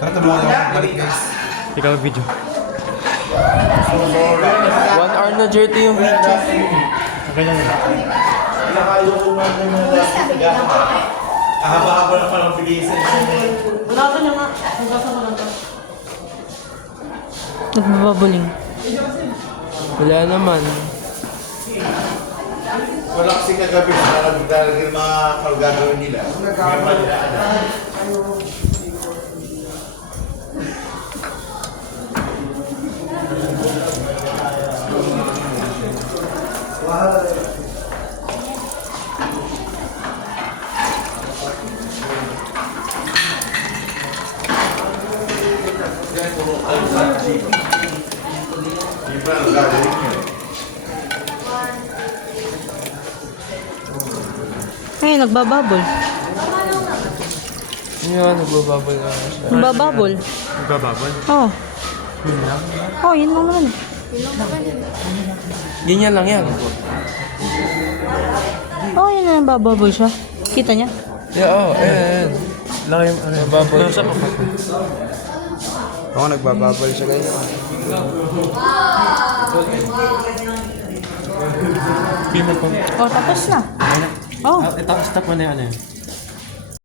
Tara, tulungan ako. Balik guys. Ikaw video. 1 hour na dirty yung video. Okay lang yun. Haba-haba na palang bilisan. Wala ka niya nga. Hugasan mo lang to. Nagbababuling. Wala naman. Wala kasi kagabi sa nagdalagin yung mga gagawin nila. Ngayon ba nila Ay, nagbababol. Yun, nagbababol na siya. Nagbababol. Nagbababal. Oh. Oh, yun lang naman eh. Ganyan lang yan. Oh, yun na nagbababol siya. Kita niya? Yeah, oh, ayan. Laki yung ano. Nagbababol. Nasa pa. Oo, nagbababal siya guys. Pima pa. Oh, tapos na. Oh. Ito, stop mo na yung ano yun.